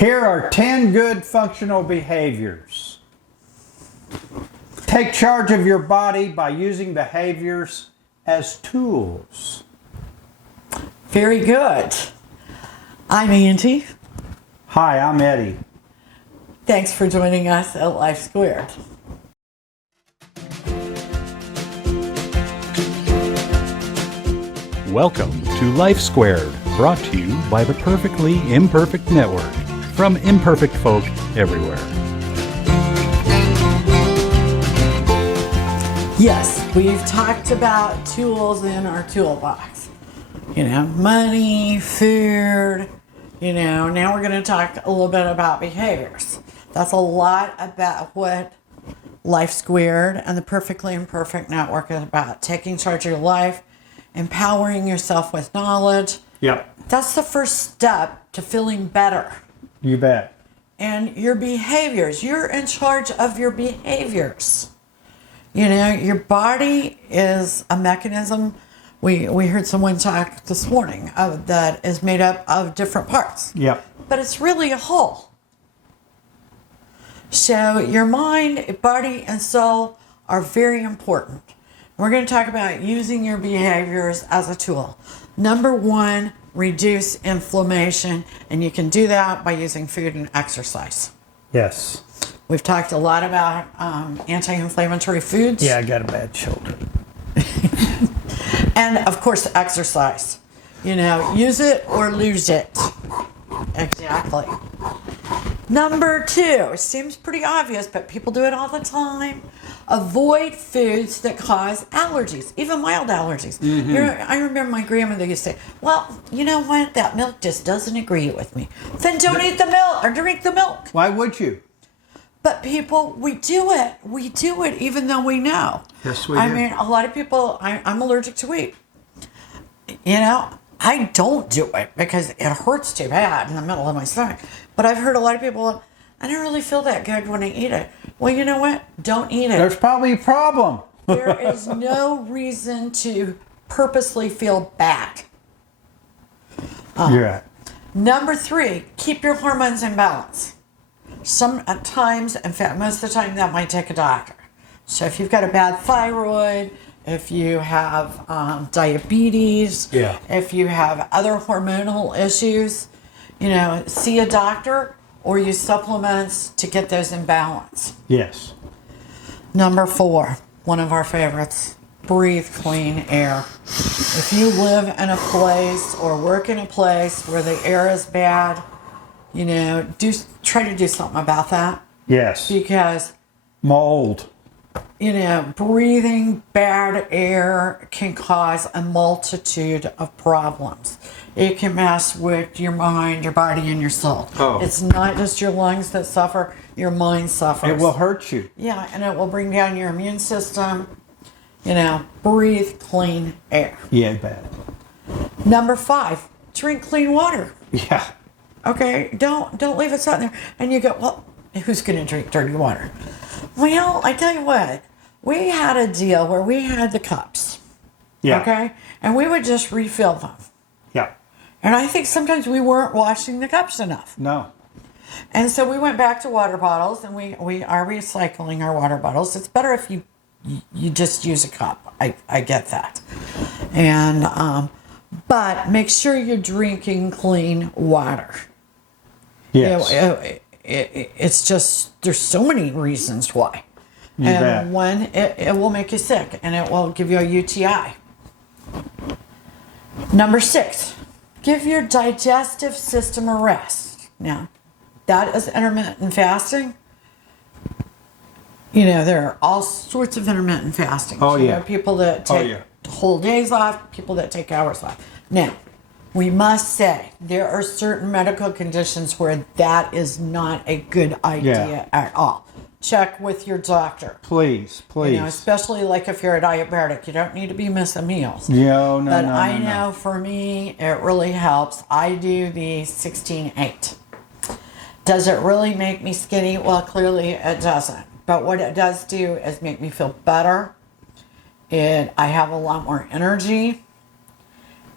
Here are 10 good functional behaviors. Take charge of your body by using behaviors as tools. Very good. I'm Angie. Hi, I'm Eddie. Thanks for joining us at Life Squared. Welcome to Life Squared, brought to you by the Perfectly Imperfect Network, from imperfect folk everywhere. Yes, we've talked about tools in our toolbox. Money, food, now we're going to talk a little bit about behaviors. That's a lot about what Life Squared and the Perfectly Imperfect Network is about. Taking charge of your life, empowering yourself with knowledge. Yep. That's the first step to feeling better. You bet. And your behaviors. You're in charge of your behaviors. Your body is a mechanism. We heard someone talk this morning that is made up of different parts. Yep. But it's really a whole. So your mind, body, and soul are very important. We're going to talk about using your behaviors as a tool. Number one, reduce inflammation. And you can do that by using food and exercise. Yes. We've talked a lot about anti-inflammatory foods. Yeah, I got a bad shoulder. And, of course, exercise. Use it or lose it. Exactly. Number two, it seems pretty obvious, but people do it all the time. Avoid foods that cause allergies, even mild allergies. Mm-hmm. I remember my grandmother used to say, well, you know what? That milk just doesn't agree with me. Then don't eat the milk or drink the milk. Why would you? But people, we do it. We do it even though we know. Yes, we do. I mean, a lot of people, I'm allergic to wheat. I don't do it because it hurts too bad in the middle of my stomach. But I've heard a lot of people, I don't really feel that good when I eat it. Well, you know what? Don't eat it. There's probably a problem. There is no reason to purposely feel bad. You're right. Number three, keep your hormones in balance. Sometimes, in fact, most of the time, that might take a doctor. So if you've got a bad thyroid, if you have diabetes, if you have other hormonal issues, see a doctor or use supplements to get those in balance. Yes. Number four, one of our favorites, breathe clean air. If you live in a place or work in a place where the air is bad, try to do something about that. Yes. Because mold. Breathing bad air can cause a multitude of problems. It can mess with your mind, your body, and your soul. Oh. It's not just your lungs that suffer, your mind suffers. It will hurt you. Yeah, and it will bring down your immune system. Breathe clean air. Yeah, bad. Number five, drink clean water. Yeah. Okay, don't leave it sitting there. And you go, well, who's going to drink dirty water? Well, I tell you what, we had a deal where we had the cups. Yeah. Okay? And we would just refill them. Yeah. And I think sometimes we weren't washing the cups enough. No. And so we went back to water bottles, and we are recycling our water bottles. It's better if you just use a cup. I get that. And but make sure you're drinking clean water. Yes. It's just, there's so many reasons why. You bet. And one, it will make you sick, and it will give you a UTI. Number six, give your digestive system a rest. Now, that is intermittent fasting. There are all sorts of intermittent fasting. Oh, yeah. People that take whole days off, people that take hours off. Now, we must say there are certain medical conditions where that is not a good idea at all. Check with your doctor. Please. Especially like if you're a diabetic, you don't need to be missing meals. No. But I know for me, it really helps. I do the 16-8. Does it really make me skinny? Well, clearly it doesn't. But what it does do is make me feel better. I have a lot more energy.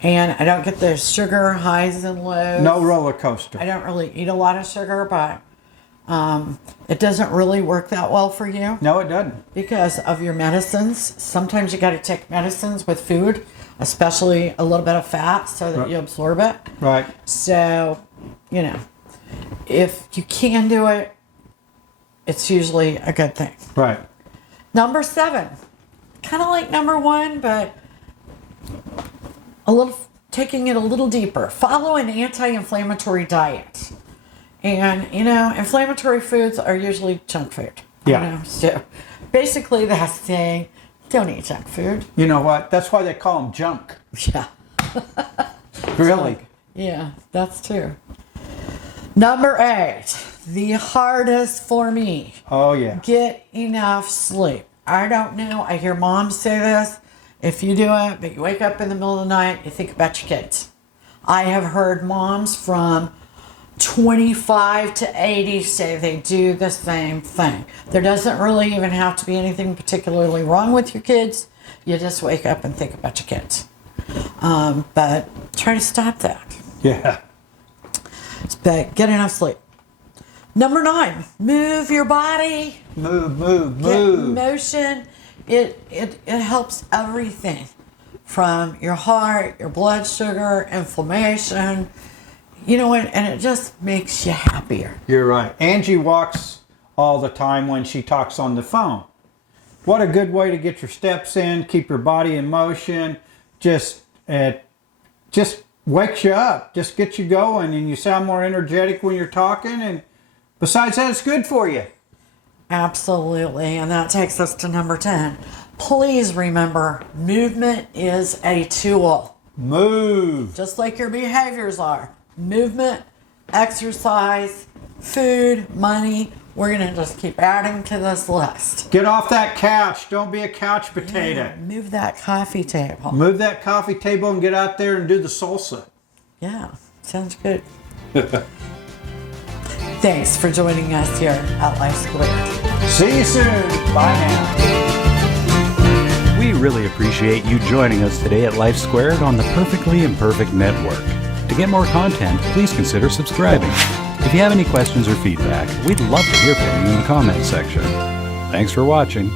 And I don't get the sugar highs and lows. No roller coaster. I don't really eat a lot of sugar, but it doesn't really work that well for you. No, it doesn't. Because of your medicines. Sometimes you got to take medicines with food, especially a little bit of fat so that you absorb it. Right. So, if you can do it, it's usually a good thing. Right. Number 7, kind of like number 1, but taking it a little deeper. Follow an anti-inflammatory diet. And, inflammatory foods are usually junk food. Yeah. So basically that's saying, don't eat junk food. You know what? That's why they call them junk. Yeah. Really? Yeah, that's true. Number 8, the hardest for me. Oh, yeah. Get enough sleep. I don't know. I hear moms say this. If you do it, but you wake up in the middle of the night, you think about your kids. I have heard moms from 25 to 80 say they do the same thing. There doesn't really even have to be anything particularly wrong with your kids. You just wake up and think about your kids. But try to stop that. Yeah. But get enough sleep. Number 9, move your body. Move. Get motion. It helps everything from your heart, your blood sugar, inflammation, and it just makes you happier. You're right. Angie walks all the time when she talks on the phone. What a good way to get your steps in, keep your body in motion. Just wakes you up, just gets you going, and you sound more energetic when you're talking. And besides that, it's good for you. Absolutely. And that takes us to number 10. Please remember, movement is a tool. Move. Just like your behaviors are. Movement, exercise, food, money. We're going to just keep adding to this list. Get off that couch. Don't be a couch potato. Yeah, move that coffee table. Move that coffee table and get out there and do the salsa. Yeah, sounds good. Thanks for joining us here at Life Squared. See you soon. Bye now. We really appreciate you joining us today at Life Squared on the Perfectly Imperfect Network. To get more content, please consider subscribing. If you have any questions or feedback, we'd love to hear from you in the comments section. Thanks for watching.